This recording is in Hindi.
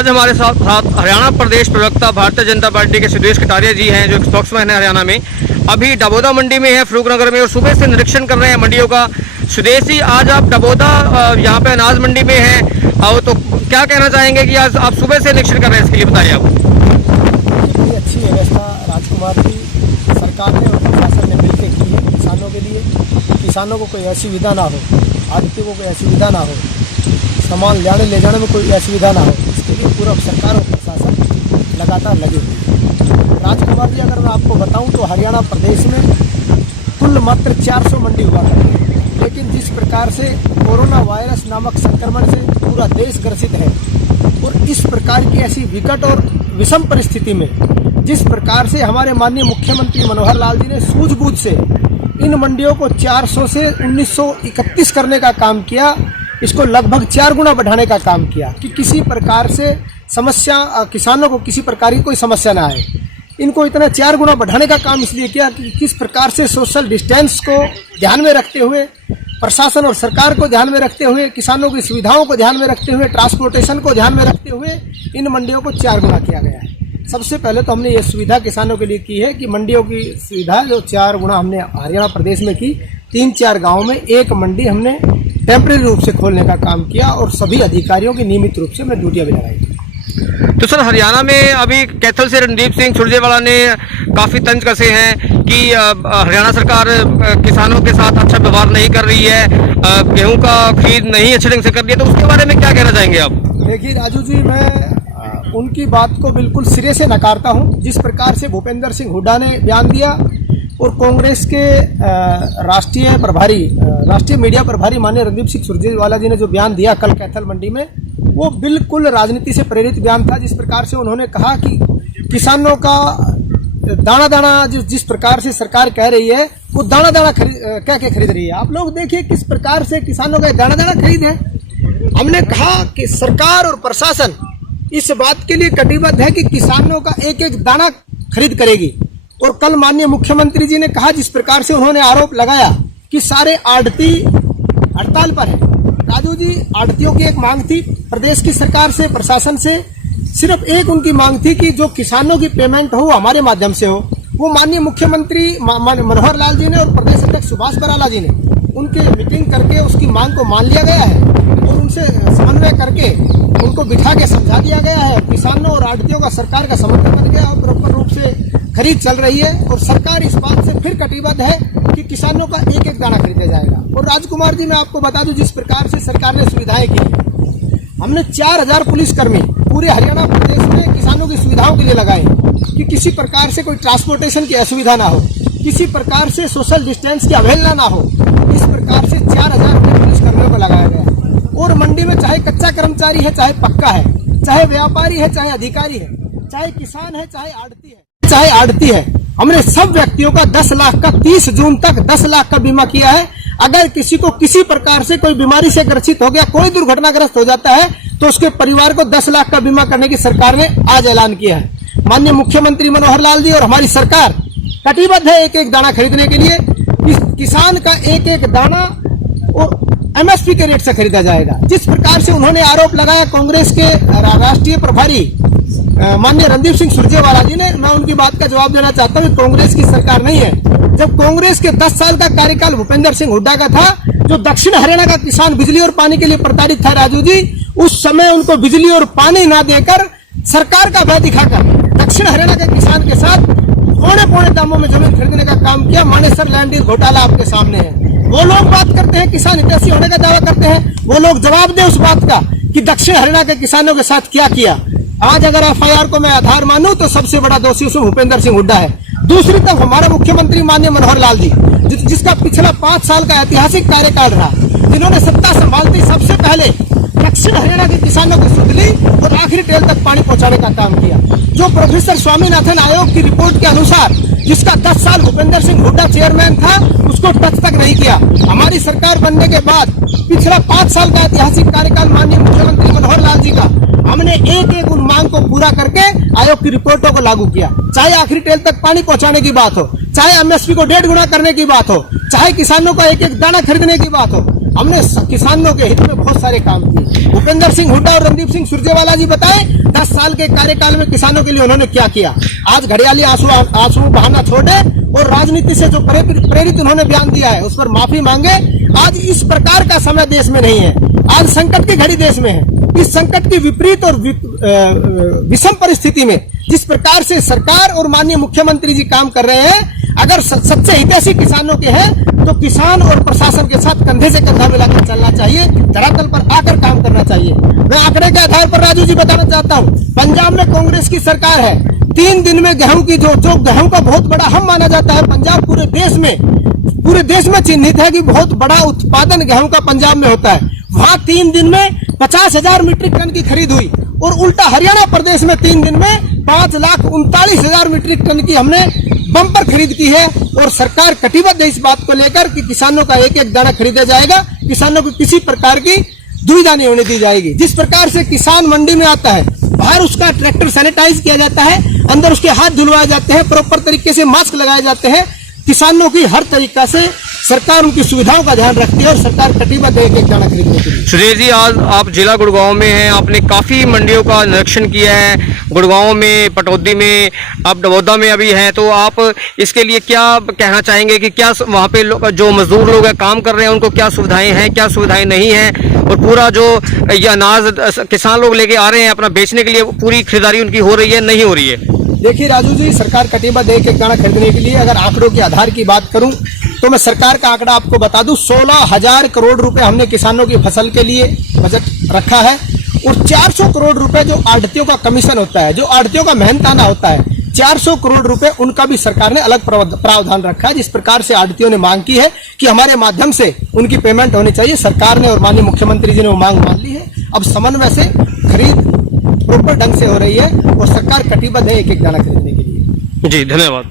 आज हमारे साथ हरियाणा प्रदेश प्रवक्ता भारतीय जनता पार्टी के सुदेश कटारिया जी हैं, जो स्पोक्समैन है हरियाणा में। अभी डबोदा मंडी में है, फरूखनगर में, और सुबह से निरीक्षण कर रहे हैं मंडियों का। सुदेश जी, आज आप डबोदा यहाँ पे अनाज मंडी में हैं, और तो क्या कहना चाहेंगे कि आज आप सुबह से निरीक्षण कर रहे हैं, इसके लिए बताइए आप। बड़ी अच्छी व्यवस्था राजकुमार जी सरकार ने और प्रशासन ने मिलकर की है किसानों के लिए। किसानों को कोई असुविधा ना हो, आड़तियों को कोई असुविधा ना हो, सामान ले जाने में कोई असुविधा ना हो, इसके लिए पूरा सरकार और प्रशासन लगातार लगे हुए हैं। राजकुमार जी, अगर मैं आपको बताऊं तो हरियाणा प्रदेश में कुल मात्र 400 मंडी हुआ करती है, लेकिन जिस प्रकार से कोरोना वायरस नामक संक्रमण से पूरा देश ग्रसित है, और इस प्रकार की ऐसी विकट और विषम परिस्थिति में जिस प्रकार से हमारे माननीय मुख्यमंत्री मनोहर लाल जी ने सूझबूझ से इन मंडियों को 400 से 1931 करने का काम किया, इसको लगभग 4 गुना बढ़ाने का काम किया कि किसी प्रकार से समस्या, किसानों को किसी प्रकार की कोई समस्या ना आए। इनको इतना 4 गुना बढ़ाने का काम इसलिए किया कि किस प्रकार से सोशल डिस्टेंस को ध्यान में रखते हुए, प्रशासन और सरकार को ध्यान में रखते हुए, किसानों की सुविधाओं को ध्यान में रखते हुए, ट्रांसपोर्टेशन को ध्यान में रखते हुए इन मंडियों को 4 गुना किया गया है। सबसे पहले तो हमने ये सुविधा किसानों के लिए की है कि मंडियों की सुविधा जो 4 गुना हमने हरियाणा प्रदेश में की। 3-4 गाँव में एक मंडी हमने टेम्परेरी रूप से खोलने का काम किया, और सभी अधिकारियों की नियमित रूप से हमने ड्यूटियां भी लगाई। तो सर, हरियाणा में अभी कैथल से रणदीप सिंह सुरजेवाला ने काफ़ी तंज कसे हैं कि हरियाणा सरकार किसानों के साथ अच्छा व्यवहार नहीं कर रही है, गेहूं का खरीद नहीं अच्छे ढंग से कर रही है, तो उसके बारे में क्या कहना चाहेंगे आप? देखिए राजू जी, मैं उनकी बात को बिल्कुल सिरे से नकारता हूं। जिस प्रकार से भूपेंद्र सिंह हुड्डा ने बयान दिया और कांग्रेस के राष्ट्रीय मीडिया प्रभारी माननीय रणदीप सिंह सुरजेवाला जी ने जो बयान दिया कल कैथल मंडी में, वो बिल्कुल राजनीति से प्रेरित बयान था। जिस प्रकार से उन्होंने कहा कि किसानों का दाना दाना जिस प्रकार से सरकार कह रही है, वो दाना दाना कह के खरीद रही है। आप लोग देखिए किस प्रकार से किसानों का दाना दाना खरीद है। हमने कहा कि सरकार और प्रशासन इस बात के लिए कटिबद्ध है कि किसानों का एक एक दाना खरीद करेगी। और कल माननीय मुख्यमंत्री जी ने कहा, जिस प्रकार से उन्होंने आरोप लगाया कि सारे आड़ती हड़ताल पर है। राजू जी, आड़तियों की एक मांग थी प्रदेश की सरकार से, प्रशासन से, सिर्फ एक उनकी मांग थी कि जो किसानों की पेमेंट हो हमारे माध्यम से हो। वो माननीय मुख्यमंत्री मनोहर लाल जी ने और प्रदेश अध्यक्ष सुभाष बराला जी ने उनके मीटिंग करके उसकी मांग को मान लिया गया है, और उनसे समन्वय करके उनको बिठा के समझा दिया गया है। किसानों और आड़तियों का सरकार का समर्थन बन गया और प्रॉपर रूप से खरीद चल रही है, और सरकार इस बात से फिर कटिबद्ध है कि किसानों का एक एक दाना खरीदा जाएगा। और राजकुमार जी, मैं आपको बता दूं, जिस प्रकार से सरकार ने सुविधाएं की, हमने 4000 पुलिसकर्मी पूरे हरियाणा प्रदेश में किसानों की सुविधाओं के लिए लगाए कि किसी प्रकार से कोई ट्रांसपोर्टेशन की असुविधा ना हो, किसी प्रकार से सोशल डिस्टेंस की अवहेलना ना हो। इस प्रकार से 4000 पुलिसकर्मियों को लगाया गया है। और मंडी में चाहे कच्चा कर्मचारी है, चाहे पक्का है, चाहे व्यापारी है, चाहे अधिकारी है, चाहे किसान है, चाहे आड़ती है, हमने सब व्यक्तियों का 10 लाख का 30 जून तक 10 लाख का बीमा किया है। अगर किसी को किसी प्रकार से कोई बीमारी से ग्रसित हो गया, कोई दुर्घटनाग्रस्त हो जाता है, तो उसके परिवार को 10 लाख का बीमा करने की सरकार ने आज ऐलान किया है। माननीय मुख्यमंत्री मनोहर लाल जी और हमारी सरकार कटिबद्ध है एक एक दाना खरीदने के लिए। किसान का एक एक दाना और MSP के रेट से खरीदा जाएगा। जिस प्रकार से उन्होंने आरोप लगाया कांग्रेस के राष्ट्रीय प्रभारी माननीय रणदीप सिंह सुरजेवाला जी ने, मैं उनकी बात का जवाब देना चाहता हूँ। कांग्रेस की सरकार नहीं है। जब कांग्रेस के 10 साल का कार्यकाल भूपेंद्र सिंह हुड्डा का था, जो दक्षिण हरियाणा का किसान बिजली और पानी के लिए प्रताड़ित था राजू जी, उस समय उनको बिजली और पानी ना देकर सरकार का भय दिखाकर दक्षिण हरियाणा के किसान के साथ पौने दामों में जमीन खरीदने का काम किया। मानेसर लैंड डील घोटाला आपके सामने है। वो लोग बात करते हैं किसान हितैषी होने का दावा करते हैं, वो लोग जवाब दे उस बात का कि दक्षिण हरियाणा के किसानों के साथ क्या किया। आज अगर FIR को मैं आधार मानूं तो सबसे बड़ा दोषी उसमें भूपेंद्र सिंह हुड्डा है। दूसरी तरफ हमारा मुख्यमंत्री माननीय मनोहर लाल जी, जिसका पिछला 5 साल का ऐतिहासिक कार्यकाल रहा, जिन्होंने सत्ता संभालते सबसे पहले दक्षिण हरियाणा के किसानों को सुध ली और आखिरी टेल तक पानी पहुंचाने का काम किया। जो प्रोफेसर स्वामीनाथन आयोग की रिपोर्ट के अनुसार जिसका 10 साल भूपेंद्र सिंह हुड्डा चेयरमैन था, उसको टच तक नहीं किया। हमारी सरकार बनने के बाद पिछला 5 साल का ऐतिहासिक कार्यकाल माननीय मुख्यमंत्री मनोहर लाल जी का, हमने एक एक उन मांग को पूरा करके आयोग की रिपोर्टों को लागू किया। चाहे आखिरी टेल तक पानी पहुंचाने की बात हो, चाहे MSP को 1.5 गुना करने की बात हो, चाहे किसानों का एक एक दाना खरीदने की बात हो, हमने किसानों के हित में बहुत सारे काम किए। भूपेंद्र सिंह हुड्डा और रणदीप सिंह सुरजेवाला जी बताएं 10 साल के कार्यकाल में किसानों के लिए उन्होंने क्या किया। आज घड़ियाली आंसू बहाना छोड़े और राजनीति से जो प्रेरित उन्होंने बयान दिया है उस पर माफी मांगे। आज इस प्रकार का समय देश में नहीं है, आज संकट की घड़ी देश में है। इस संकट की विपरीत और विषम परिस्थिति में जिस प्रकार से सरकार और माननीय मुख्यमंत्री जी काम कर रहे हैं, अगर सच्चे हितैषी किसानों के हैं तो किसान और प्रशासन के साथ कंधे से कंधा मिलाकर चलना चाहिए, धरातल पर आकर काम करना चाहिए। मैं आंकड़े के आधार पर राजू जी बताना चाहता हूं, पंजाब में कांग्रेस की सरकार है, 3 दिन में गेहूं की जो गेहूं का बहुत बड़ा हम माना जाता है, पंजाब पूरे देश में चिन्हित है कि बहुत बड़ा उत्पादन गेहूं का पंजाब में होता है। वहां 3 दिन में 50,000 मीट्रिक टन की खरीद हुई और उल्टा हरियाणा प्रदेश में 3 दिन में 5,39,000 मीट्रिक टन की हमने बम्पर खरीद की है। और सरकार कटिबद्ध है इस बात को लेकर कि किसानों का एक एक दाना खरीदा जाएगा, किसानों को किसी प्रकार की दुविधा नहीं होने दी जाएगी। जिस प्रकार से किसान मंडी में आता है, बाहर उसका ट्रैक्टर सैनिटाइज किया जाता है, अंदर उसके हाथ धुलवाए जाते हैं, प्रॉपर तरीके से मास्क लगाए जाते हैं, किसानों की हर तरीका से सरकार उनकी सुविधाओं का ध्यान रखती है और सरकार कटिबद्ध है एक एक दाना खरीदने के लिए। सुरेश जी, आज आप जिला गुड़गांव में हैं, आपने काफ़ी मंडियों का निरीक्षण किया है, गुड़गांव में, पटौदी में, आप डबौदा में अभी हैं, तो आप इसके लिए क्या कहना चाहेंगे कि क्या वहाँ पे जो मजदूर लोग हैं काम कर रहे हैं उनको क्या सुविधाएं हैं, क्या सुविधाएं नहीं हैं, और पूरा जो ये अनाज किसान लोग लेके आ रहे हैं अपना बेचने के लिए, पूरी खरीदारी उनकी हो रही है नहीं हो रही है? देखिए राजू जी, सरकार कटिबद्ध है एक एक दाना खरीदने के लिए। अगर आंकड़ों के आधार की बात करूं तो मैं सरकार का आंकड़ा आपको बता दूं, 16,000 करोड़ रुपए हमने किसानों की फसल के लिए बजट रखा है और 400 करोड़ रुपए जो आढ़तियों का कमीशन होता है, जो आढ़तियों का मेहनताना होता है, 400 करोड़ रुपए उनका भी सरकार ने अलग प्रावधान रखा है। जिस प्रकार से आढ़तियों ने मांग की है कि हमारे माध्यम से उनकी पेमेंट होनी चाहिए, सरकार ने और माननीय मुख्यमंत्री जी ने वो मांग मान ली है। अब समन्वय से खरीद प्रॉपर ढंग से हो रही है और सरकार कटिबद्ध है एक एक दाना खरीदने के लिए। जी धन्यवाद।